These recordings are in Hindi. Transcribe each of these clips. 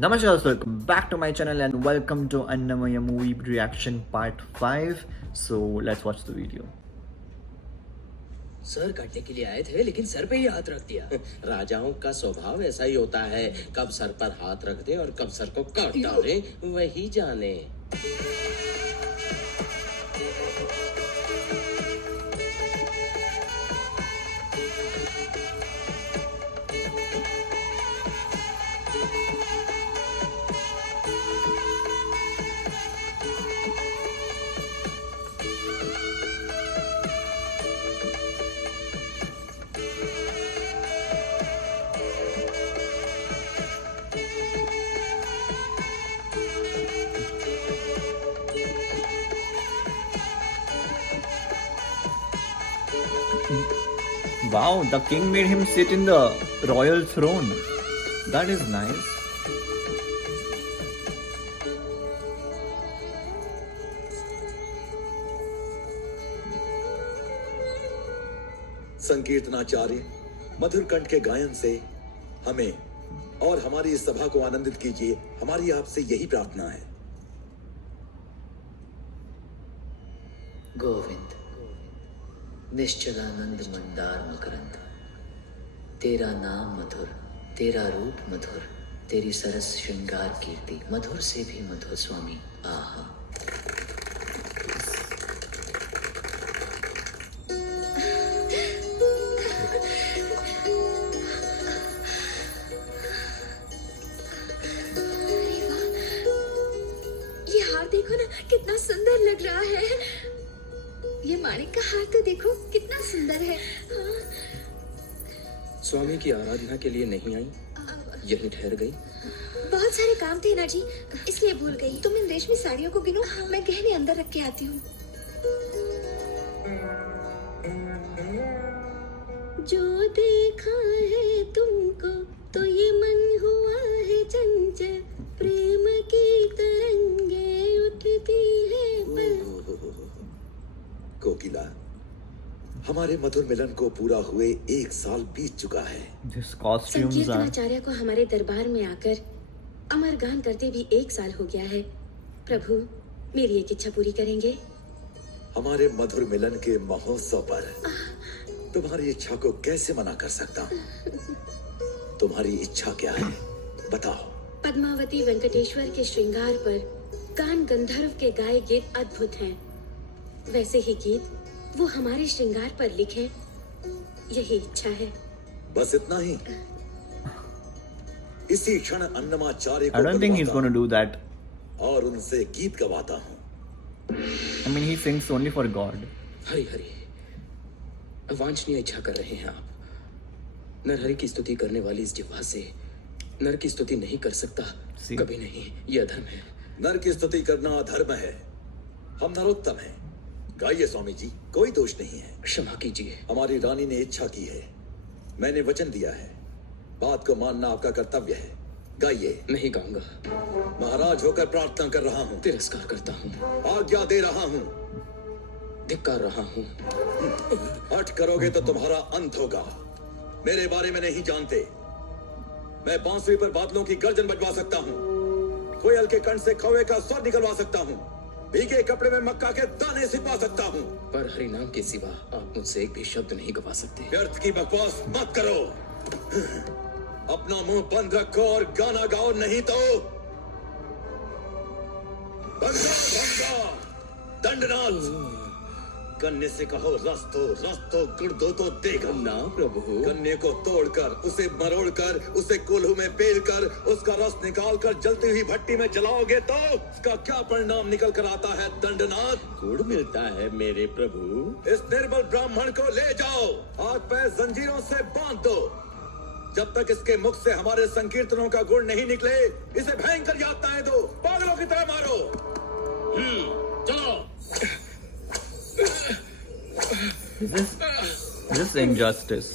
Namaskar, welcome back to my channel and welcome to Annamaya movie reaction part 5. So let's watch the video. Sir काटने के लिए आए थे लेकिन सर पे ही हाथ रख दिया। राजाओं का स्वभाव ऐसा ही होता है, कब सर पर हाथ रख दे और कब सर को काट डाले वही जाने। Wow, the king made him sit in the royal throne. That is nice. संकीर्तनाचार्य मधुर कंठ के गायन से हमें और हमारी इस सभा को आनंदित कीजिए। हमारी आपसे यही प्रार्थना है। गोविंद निश्चलानंद मंदार मकरंद, तेरा नाम मधुर, तेरा रूप मधुर, तेरी सरस श्रृंगार कीर्ति मधुर से भी मधुर स्वामी। आहा। ये हार देखो ना कितना सुंदर लग रहा है। ये माणिक का हार तो देखो कितना सुंदर है। स्वामी की आराधना के लिए नहीं आई, यहीं ठहर गई। बहुत सारे काम थे ना जी, इसलिए भूल गई। तुम इन रेशमी साड़ियों को गिनो, मैं गहने अंदर रख के आती हूँ। जो देखा है तुमको तो ये मन हुआ है चंचल, प्रेम की तरंगे उठती है कोकिला, हमारे मधुर मिलन को पूरा हुए 1 साल बीत चुका है। These costumes are. संकीर्तनाचार्य को हमारे दरबार में आकर अमर गान करते भी 1 साल हो गया है। प्रभु मेरी एक इच्छा पूरी करेंगे। हमारे मधुर मिलन के महोत्सव पर तुम्हारी इच्छा को कैसे मना कर सकता हूँ? तुम्हारी इच्छा क्या है बताओ। पद्मावती वेंकटेश्वर के श्रृंगार पर गान गंधर्व के गाए गीत अद्भुत हैं। वैसे ही गीत वो हमारे श्रृंगार पर लिखे, यही इच्छा है। बस इतना ही? इसी क्षण Annamacharya I don't think he's going to do that. और उनसे गीत गवाता हूँ। I mean, he sings only for God. Hari Hari, अवांछनीय इच्छा कर रहे हैं आप। नरहरि की स्तुति करने वाली इस जिह्वा से नर की स्तुति नहीं कर सकता। कभी नहीं, यह अधर्म है। नर की स्तुति करना अधर्म है। हम नरोत्तम हैं। गाइए स्वामी जी, कोई दोष नहीं है। क्षमा कीजिए। हमारी रानी ने इच्छा की है, मैंने वचन दिया है, बात को मानना आपका कर्तव्य है। गाइए। नहीं गाऊंगा। महाराज होकर प्रार्थना कर रहा हूँ, तिरस्कार करता हूँ, आज्ञा दे रहा हूँ। धिक्कार रहा हूँ। हठ करोगे तो तुम्हारा अंत होगा। मेरे बारे में नहीं जानते। मैं बांसुरी पर बादलों की गर्जन बजवा सकता हूँ, कोयल के कंठ से कौवे का स्वर निकलवा सकता हूँ, भीगे कपड़े में मक्का के दाने सिपा सकता हूँ। पर हरि नाम के सिवा आप मुझसे एक भी शब्द नहीं गवा सकते। व्यर्थ की बकवास मत करो। अपना मुंह बंद रखो और गाना गाओ, नहीं तो भंगा भंगा दंडनाथ। गन्ने से कहो रस तो गुड़ दो तो देगा ना प्रभु। गन्ने को तोड़कर, उसे मरोड़कर, उसे कोल्हू में बेलकर, उसका रस निकालकर जलती हुई भट्टी में जलाओगे तो उसका क्या परिणाम निकल कर आता है दंडनाथ? गुड़ मिलता है मेरे प्रभु। इस निर्बल ब्राह्मण को ले जाओ, हाथ पैर जंजीरों से बांध दो। जब तक इसके मुख से हमारे संकीर्तनों का गुण नहीं निकले, इसे भयंकर यातनाएं दो, पागलों की तरह मारो। चलो। This injustice.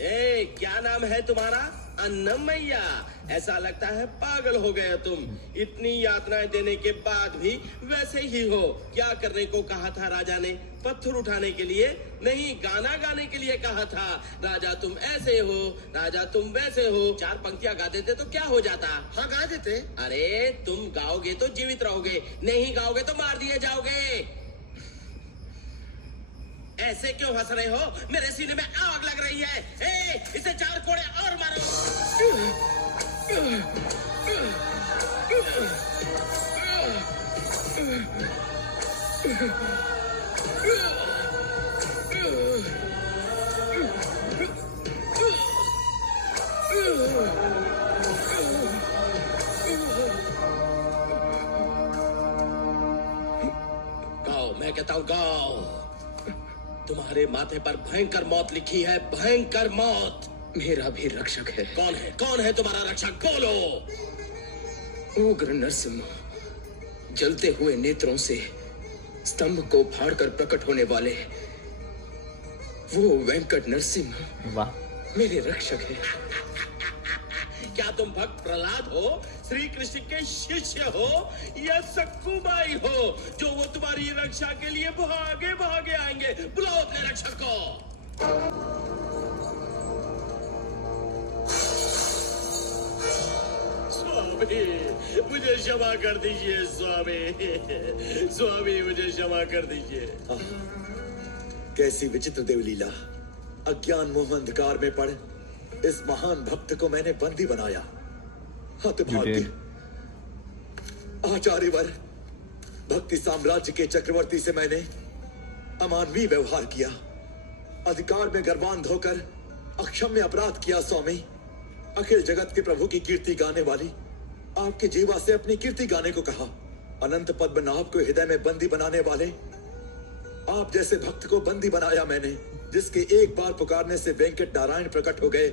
ए, क्या नाम है तुम्हारा? अन्नमैया, ऐसा लगता है पागल हो गए तुम। इतनी यातनाएं देने के बाद भी वैसे ही हो। क्या करने को कहा था राजा ने? पत्थर उठाने के लिए नहीं, गाना गाने के लिए कहा था। राजा तुम ऐसे हो, राजा तुम वैसे हो। 4 पंक्तियां गा देते तो क्या हो जाता? हाँ गा देते। अरे तुम गाओगे तो जीवित रहोगे, नहीं गाओगे तो मार दिए जाओगे। ऐसे क्यों हंस रहे हो? मेरे सीने में आग लग रही है। इसे 4 कोड़े और मारो। गाओ, मैं कहता हूं गाओ। तुम्हारे माथे पर भयंकर मौत लिखी है, भयंकर मौत। मेरा भी रक्षक है। कौन है? कौन है तुम्हारा रक्षक? बोलो। उग्र नरसिम्हा, जलते हुए नेत्रों से स्तंभ को फाड़कर प्रकट होने वाले वो वेंकट नरसिम्हा वाह, मेरे रक्षक है। क्या तुम भक्त प्रहलाद हो, श्री कृष्ण के शिष्य हो, या सक्कुबाई हो जो वो तुम्हारी रक्षा के लिए भागे भागे आएंगे? बुलाओ अपने रक्षक को। स्वामी, मुझे क्षमा कर दीजिए स्वामी। स्वामी, मुझे क्षमा कर दीजिए। कैसी विचित्र देवलीला। अज्ञान मोह अंधकार में पड़ इस महान भक्त को मैंने बंदी बनाया। हतभाग्य, आचार्यवर, भक्ति साम्राज्य के चक्रवर्ती से मैंने अमानवीय व्यवहार किया, अधिकार में गर्वांध होकर अक्षम्य अपराध किया। स्वामी, अखिल जगत के प्रभु की कीर्ति गाने वाली आपके जीवा से अपनी कीर्ति गाने को कहा। अनंत पद्मनाभ को हृदय में बंदी बनाने वाले आप जैसे भक्त को बंदी बनाया मैंने, जिसके एक बार पुकारने से वेंकट नारायण प्रकट हो गए।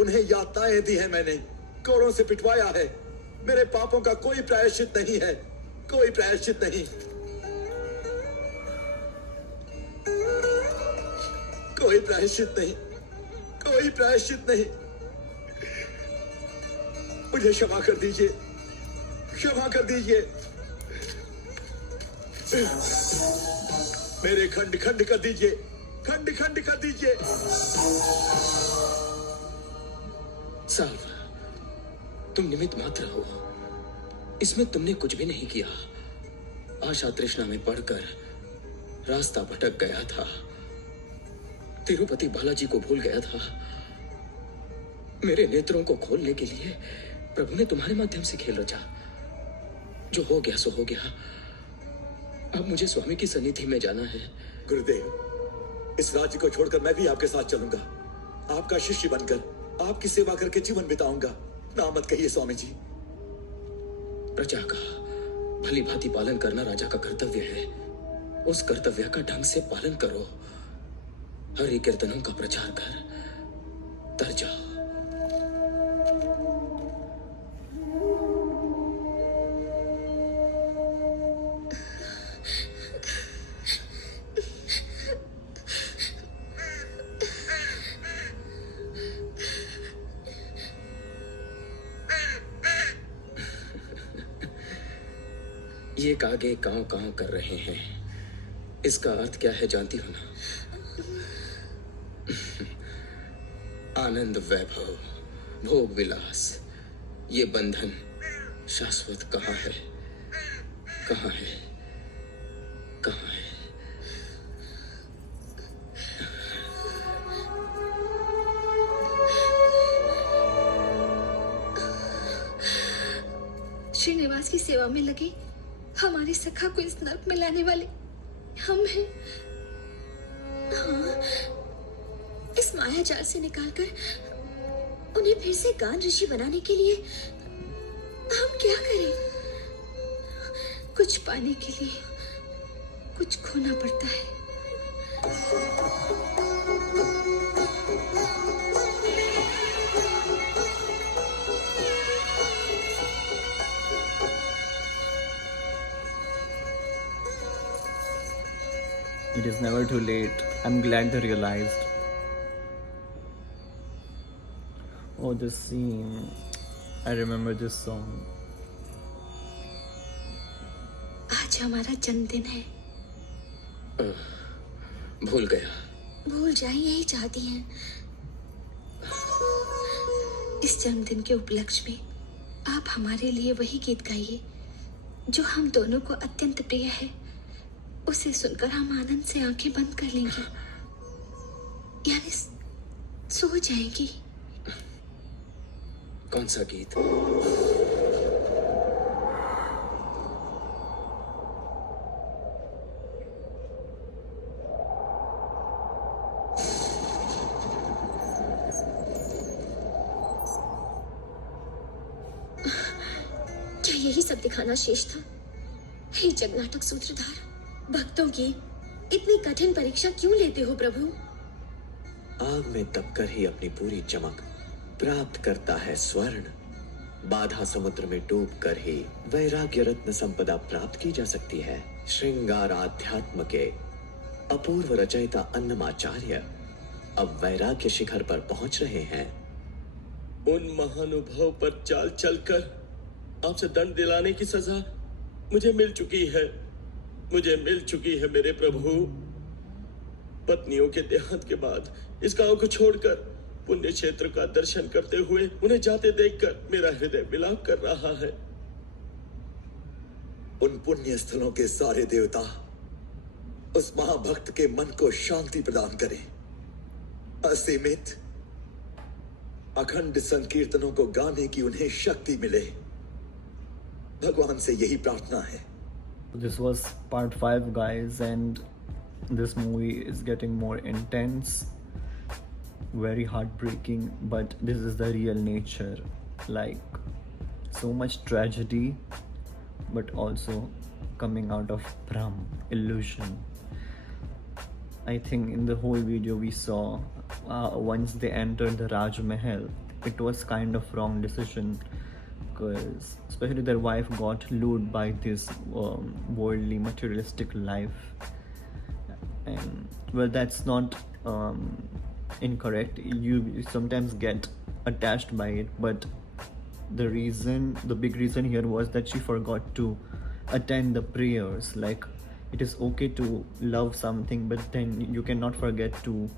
उन्हें यातनाएं दी है मैंने, कोड़ों से पिटवाया है। मेरे पापों का कोई प्रायश्चित नहीं है, कोई प्रायश्चित नहीं, कोई प्रायश्चित नहीं, कोई प्रायश्चित नहीं। मुझे क्षमा कर दीजिए, क्षमा कर दीजिए। मेरे खंड खंड कर दीजिए, खंड खंड कर दीजिए। साल्व, तुम निमित्त मात्र हो। इसमें तुमने कुछ भी नहीं किया। आशा तृष्णा में पड़कर रास्ता भटक गया था, तिरुपति बालाजी को भूल गया था। मेरे नेत्रों को खोलने के लिए प्रभु ने तुम्हारे माध्यम से खेल रचा। जो हो गया सो हो गया। अब मुझे स्वामी की सन्निधि में जाना है। गुरुदेव, इस राज्य को छोड़कर मैं भी आपके साथ चलूंगा। आपका शिष्य बनकर आपकी सेवा करके जीवन बिताऊंगा। ना मत कहिए स्वामी जी। प्रजा का भली भांति पालन करना राजा का कर्तव्य है। उस कर्तव्य का ढंग से पालन करो। हरि कीर्तनों का प्रचार कर तर जाओ। ये कागे कांव कांव कर रहे हैं, इसका अर्थ क्या है जानती हो ना? आनंद, वैभव, भोग विलास, ये बंधन शाश्वत कहाँ है? कहाँ है? कहाँ है? श्रीनिवास की सेवा में लगे हमारे सखा को इस नर्क में लाने वाले हम हैं। हाँ, इस माया जाल से निकालकर उन्हें फिर से गान ऋषि बनाने के लिए हम क्या करें? कुछ पाने के लिए कुछ खोना पड़ता है। It is never too late. I'm glad they realized. Oh, this scene. I remember this song. आज हमारा जन्मदिन है। भूल गया। भूल जाए यही चाहती हैं। इस जन्मदिन के उपलक्ष्य में आप हमारे लिए वही गीत गाइए जो हम दोनों को अत्यंत प्रिय है। उसे सुनकर हम आनंद से आंखें बंद कर लेंगे, यानी सो जाएंगी। कौन सा गीत? क्या यही सब दिखाना शेष था? हे जगनाटक सूत्रधार, भक्तों की इतनी कठिन परीक्षा क्यों लेते हो प्रभु? आग में दबकर ही अपनी पूरी चमक प्राप्त करता है स्वर्ण। बाधा समुद्र में डूबकर ही वैराग्य रत्न संपदा प्राप्त की जा सकती है। श्रृंगार आध्यात्म के अपूर्व रचयिता अन्नमाचार्य अब वैराग्य शिखर पर पहुंच रहे हैं। उन महानुभाव पर चाल चलकर आपसे दंड दिलाने की सजा मुझे मिल चुकी है। मुझे मिल चुकी है मेरे प्रभु। पत्नियों के देहांत के बाद इस गांव को छोड़कर पुण्य क्षेत्र का दर्शन करते हुए उन्हें जाते देखकर मेरा हृदय विलाप कर रहा है। उन पुण्य स्थलों के सारे देवता उस महाभक्त के मन को शांति प्रदान करें। असीमित अखंड संकीर्तनों को गाने की उन्हें शक्ति मिले। भगवान से यही प्रार्थना है। This was part 5, guys, and this movie is getting more intense, very heartbreaking, but this is the real nature. Like, so much tragedy, but also coming out of Brahm, illusion. I think in the whole video we saw once they entered the Raj Mahal, it was kind of wrong decision, because especially their wife got lured by this worldly materialistic life, and well, that's not incorrect. You sometimes get attached by it, but the big reason here was that she forgot to attend the prayers. Like, it is okay to love something, but then you cannot forget to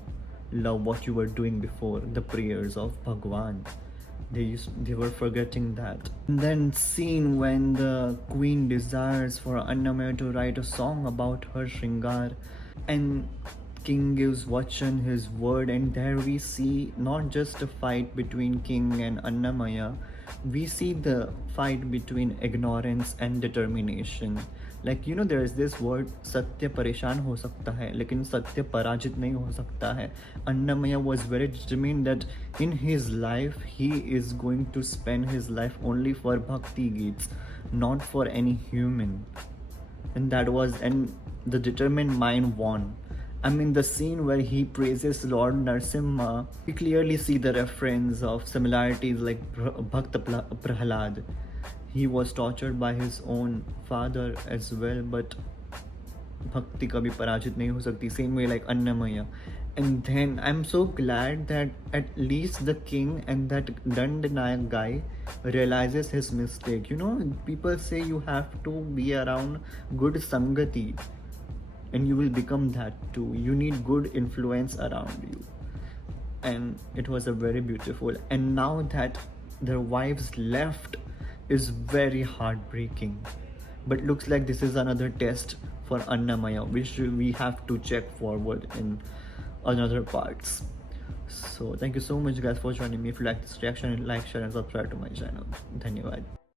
love what you were doing before, the prayers of Bhagwan. They were forgetting that. And then scene when the queen desires for Annamaya to write a song about her Shringar, and king gives Vachan his word, and there we see not just a fight between king and Annamaya, we see the fight between ignorance and determination. Like, you know, there is this word, सत्य परेशान हो सकता है लेकिन सत्य पराजित नहीं हो सकता है. Annamaya was very determined that in his life he is going to spend his life only for bhakti geets, not for any human. And the determined mind won. I mean, the scene where he praises Lord Narsimha, we clearly see the reference of similarities like Bhakta Prahalad. He was tortured by his own father as well, but bhakti kabhi parajit nahi ho sakti. Same way like Annamaya. And then I'm so glad that at least the king and that Dandanayak guy realizes his mistake. You know, people say you have to be around good sangati, and you will become that too. You need good influence around you. And it was a very beautiful. And now that their wives left is very heartbreaking. But looks like this is another test for Annamaya, which we have to check forward in another parts. So thank you so much guys for joining me. If you like this reaction, like, share and subscribe to my channel. Dhanyawad.